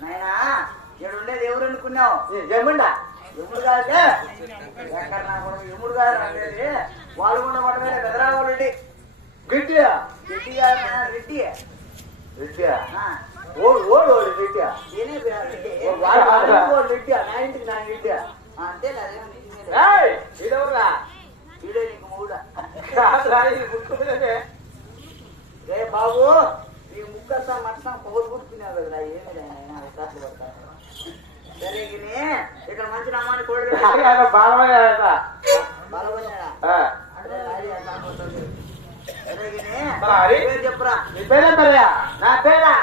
నాయనా ఇక్కడ ఉండేది ఎవరు అనుకున్నావు జమ్ముండా ఎముడు కాదే ఎక్కడ నా ఎముడు కాదు ఉండేది వాళ్ళు ఉన్న మాట మీద బెదరావాళ్ళు రెడ్డి గిట్టి రెడ్డి కాదు నాయనా, రెడ్డి. గిట్టి ఆ, ఓడు ఓడు ఓడు గిట్టి ఈయనే బె- రెడ్డి. ఓ, వాడు వాడు గిట్టి నా ఇంటికి అంతేలే అదేం ఇదెవరురా ఈడే నీకు మూడ. ఇది. రే బాబు ఈ ముక్కల్తా మొత్తం పౌరు పుట్టుకున్నావు కదా ఏమి కట్లు పడతాను సరే ఇక్కడ మంచి నమ్మని కోడి గిని మరి? పేరు చెప్పురా. నీ పేరేం నా పేరా.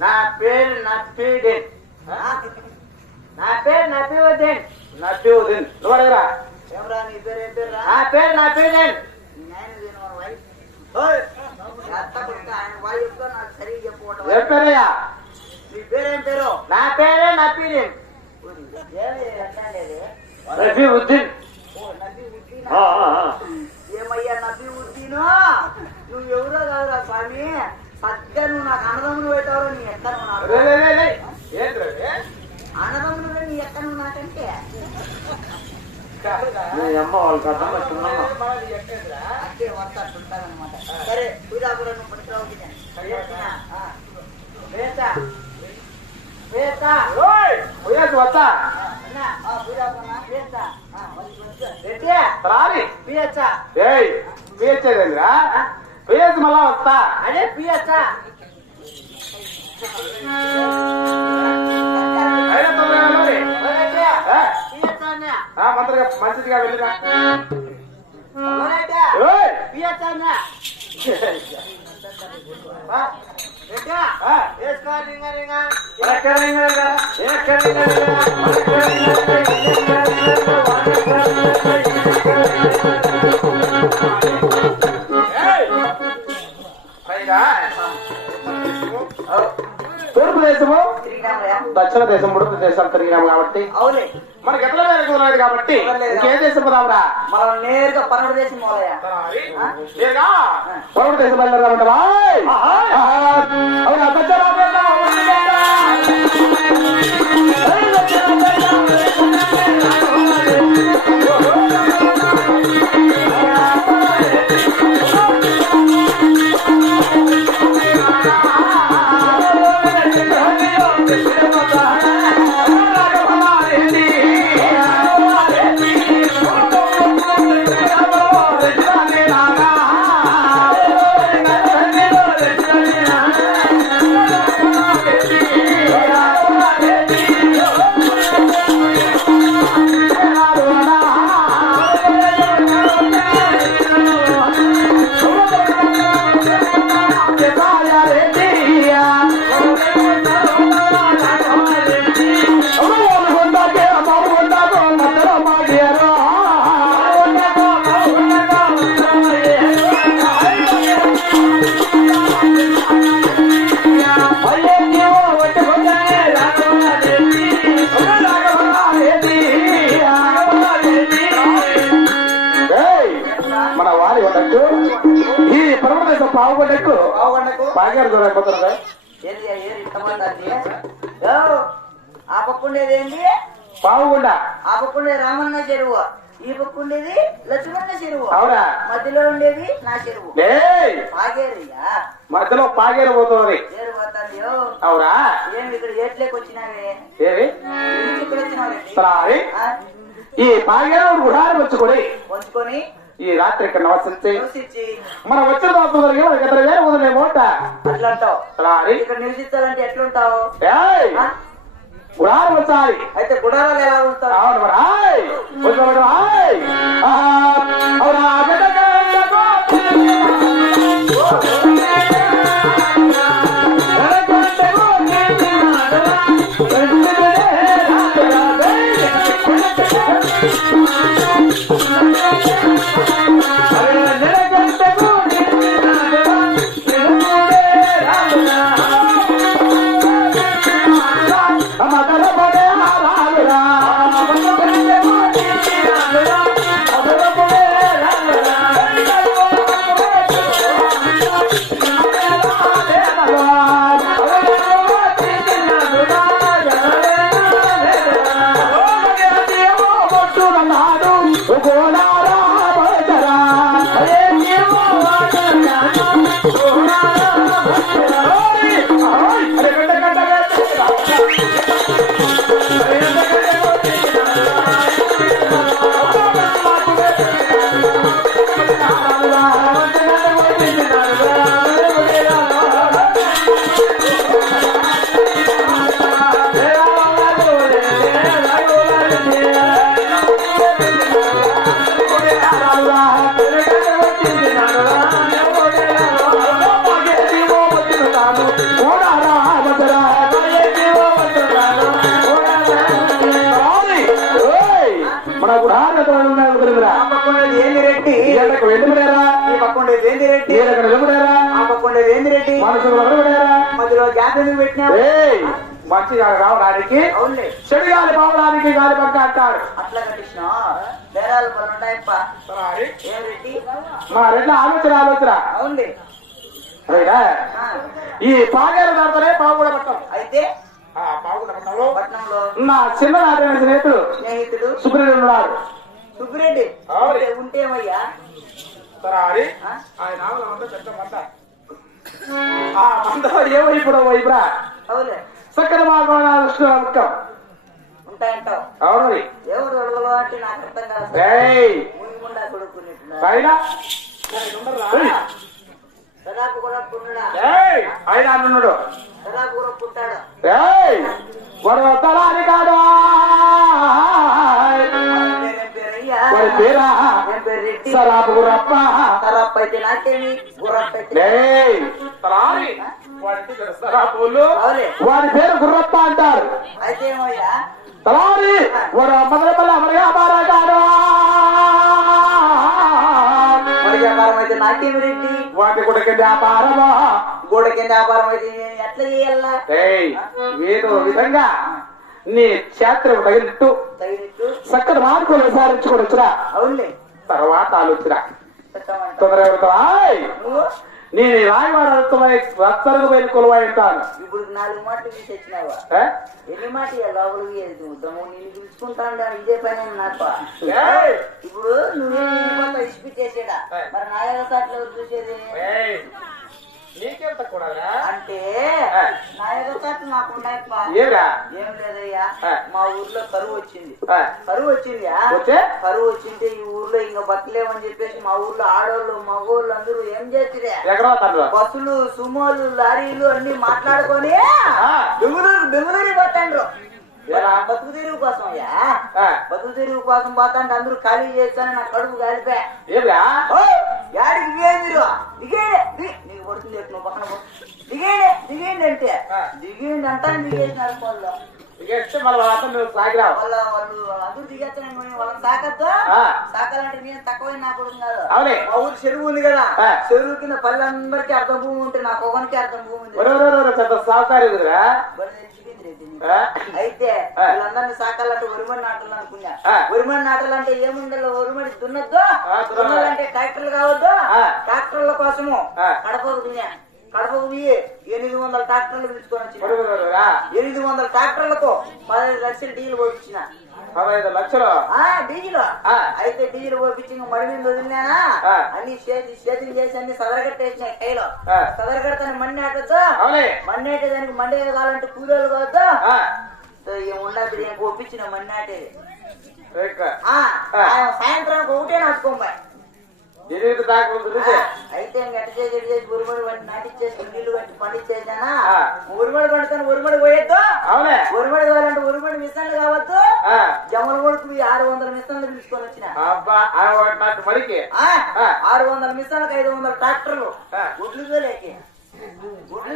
నా పేరు నప్పీడెన్ ఆ? నా పేరు నప్పీవుద్దీన్ అడగరా? ఏమరా నీ పేరు పేరు నా పేరు నేను. దీని మన వైఫ్ ఓయ్ అత్త కొడుక ఆయన వాయి చెప్తా నాకు సరిగ్గా ఏం చెప్పుకోవటం పేరయ్యా? నీ పేరేం పేరు? నా పేరే నప్పీవుద్దీన్ ఓ నబీ ఉద్దీనా? ఏమయ్యా నబీ ఉద్దీను నువ్వు ఎవరో కాదురా స్వామి. సత్య నువ్వు నాకు అన్నదమ్ములు పెట్టావు నీ ఎక్క నువ్వు రే, నాకు రే, రే, రే. ఏంటి రే? అన్నదమ్ములు నీ ఎక్క నువ్వు నాకంటే. నీ అమ్మ వాళ్ళకి అర్థం వచ్చిందమ్మ. సరే పూజాపురం నువ్వు పట్టుకురావు ఏయ్ పిహెచ్చేదేంద్రా పిహెచ్ మళ్ళా వస్తా అదే పియచ్చా అయినా తొందరగా మంత్రిగా మంచిదిగా? ఏయ్! పైగా దేశము? దక్షిణ దేశం ఉడుపు దేశాలు తిరిగినాము కాబట్టి. మనకి ఎట్లా వేరే కుదరలేదు కాబట్టి ఇంకే దేశం పోదాంరా మనం నేరుగా పన్నెండు దేశం పరువు దేశం అవునా? అది యో, ఆ పక్కుండేది ఏంటి పావుగుండ ఆ పక్కుండేది రామన్న చెరువు. ఈ పక్కుండేది లక్ష్మణ చెరువు. అవునా? మధ్యలో ఉండేది నా చెరువు. ఏయ్! ఆగేరయ్యా మధ్యలో పాగేరు పోతున్నది. అవునా? ఏం ఇక్కడ ఏట్లేకి వచ్చినావే? ఏమి ఎందుకు ఇక్కడ వచ్చినావు? ఈ పాగేరు గుడారి వచ్చుకొని వంచుకొని ఈ రాత్రి ఇక్కడ నివసించి మనం వచ్చిన తొందరగా మనకి ఇద్దరు వేరే వదిలేమో అట్లా అంటావు సరే ఇక్కడ నివసించాలంటే ఎట్లుంటావు? గుడారి వచ్చాలి అయితే గుడారాలు ఎలా ఉంటావు అవును మరి అవునా? ఉన్నాడు గురువురా. ఆ పక్క ఉండేది ఏంది రెడ్డి? ఈ ఏంది రెడ్డి? ఆ ఏంది రెడ్డి? మధ్యలో గ్యాప్ ఎందుకు పెట్టినావు? ఏయ్! మంచి గాలి రావడానికి చెడు గాలి పోవడానికి గాలి పక్క అంటాడు. అట్లా బేరాలు మా రెండు ఆలోచన ఆలోచన. ఈ పాగేరు దాంతోనే పావుగూడ పట్టం అయితే? నా చిన్ననాటి స్నేహితుడు స్నేహితుడు? సుబ్రహ్మణ్యుడు ఉన్నాడు. సుబ్బిరెడ్డి. ఉంటే- ఉంటేమయ్యా ఆ? ఆయన ఆవులంతా పెద్ద మంద. ఆ. వైపురా అవులే. ఉంటాయంటావు. అవును. ఎవరు అడగలో అంటే నాకు అర్థం కాదు. సదాపు కూడా పున్నాడా? ఆయన సదాపు కూడా పుట్టాడు. పేరా? సరాపు గురప్ప అయితే నాకేమి వాడి వాడి పేరు గుర్రప్ప అంటారు. తలారి వాడు మొదలపల్లి అమరి వ్యాపారగాడు మరి వ్యాపారం అయితే నాకేమి రెడ్డి వాటి వ్యాపారమా వ్యాపారం అయితే ఎట్లా చేయాలా? ఏదో విధంగా నీ క్షేత్రం తగినట్టు చక్కటి మార్కులు విచారించుకోవచ్చురా అవునులే. తర్వాత ఆలోచన తొందరగా నేను రాయవాడ రక్తమై రక్తరకు పోయిన కొలువై ఉంటాను ఇప్పుడు నాలుగు మాటలు తీసి వచ్చినావా ఏ? ఎన్ని మాట వెళ్తాము నేను పిలుచుకుంటాను ఇదే పని నాకు! ఇప్పుడు నువ్వేం చేసేడా ఏయ్. మరి సాట్లు ఎవరు చూసేది? అంటే సాట్లు నాకు ఉన్నాయప్ప ఏం లేదయ్యా. మా ఊర్లో కరువు వచ్చింది. కరువు వచ్చిందా? వచ్చే? కరువు వచ్చింటే ఈ ఊర్లో ఇంకా బట్టలేమని చెప్పేసి మా ఊర్లో ఆడోళ్ళు మగోళ్ళు అందరూ ఏం చేసిరే? బస్సులు సుమోలు లారీలు అన్ని మాట్లాడుకొని. బెంగళూరు బెంగళూరు పోతాండ్రు? బతుకు తెరువు కోసం అయ్యా? బతుకు తెరువు కోసం పోతాంటే అందరూ ఖాళీ చేస్తాను నా కడుపు ఓయ్, యాడికి మీరు? దిగి నీకు పడుతుంది ఎట్లా నువ్వు పక్కన. దిగేయండి దిగేయండి అంటే ఆ. దిగేయండి అంతా దిగేసినారు వాళ్ళు ఇస్తే మళ్ళీ సాగిరావు వాళ్ళ వాళ్ళు అందరూ దిగేస్తాను వాళ్ళని సాకద్దు ఆ. సాకాలంటే నేను తక్కువ నా కొడుకు కాదు అవునే మా ఊరు చెరువు ఉంది కదా. చెరువు కింద పల్లెందరికీ అర్థం భూమి ఉంటే నాకు ఒకరికి అర్థం భూమి ఉంది పెద్ద అయితే. వీళ్ళందరినీ సాకాలంటే ఒరిమడి నాటాలి అనుకున్నా. ఒరిమడి నాటాలంటే ఏముండాలో ఒరిమడి దున్నద్దు. దున్నాలంటే ట్రాక్టర్లు కావద్దు. ట్రాక్టర్ల కోసము ఆ. కడపకు దున్నా కడపకు పోయి ఎనిమిది వందల ట్రాక్టర్లు పిలుచుకొని వచ్చిన. ఎనిమిది వందల ట్రాక్టర్లకు పదహైదు లక్షలు డీజిల్ పోయించిన పదహైదు లక్షలు. ఆ డీజిల్. ఆ. అయితే డీజిల్ పోపించి ఇంక మడి మీద వదిలినానా. అన్ని చేతి చేతులు చేసి అన్ని సదరగట్టేసినాయి కైలో. సదరగడతాను మన్ని ఆటొద్దు అవునే మన్ని ఆటే దానికి మండే కావాలంటే కూలీలు కావద్దు. నేను ఒప్పించిన మన్ని ఆటేది సాయంత్రానికి ఒకటే నాటుకోంబాయ్ దాకా ఉంటుంది అయితే ఎట్ట చేసి ఉరుమడి వంటి నాటిచ్చేసి నీళ్ళు కట్టి పండించేసానా. ఉరుమడి పండుతాను ఉరుమడి పోయొద్దు. అవునే. ఉరుమడి కావాలంటే ఉరుమడి మిషన్లు కావద్దు. జమల కొడుకు ఆరు వందల మిషన్లు పిలుచుకొని వచ్చిన. ఆరు వందల మిషన్లకు ఐదు వందల ట్రాక్టర్లు. గుడ్లు జోలేకి గుడ్లు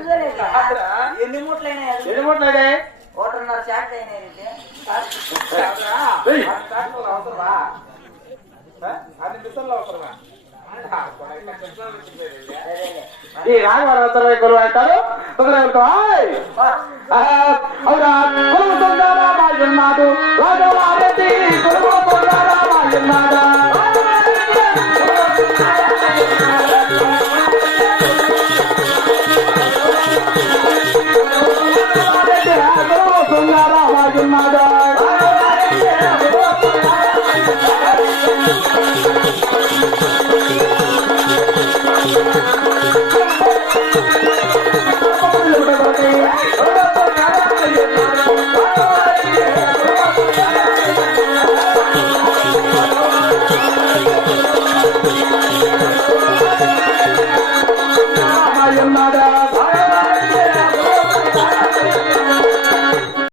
ఆపురా. ఎన్ని మూట్లైనా ఎన్ని ముట్లడే ఒకటిన్నర షాట్ అయినాయి అన్ని మిషన్లు అవసరమా. ఈ రాఘవరావు ఉత్తర కొలువు అంటారు? అవునా? కొలువు తొందర మాయన్నాడు రాజవారెడ్డి కొలువు తొందర మాయన్నాడు కొలువు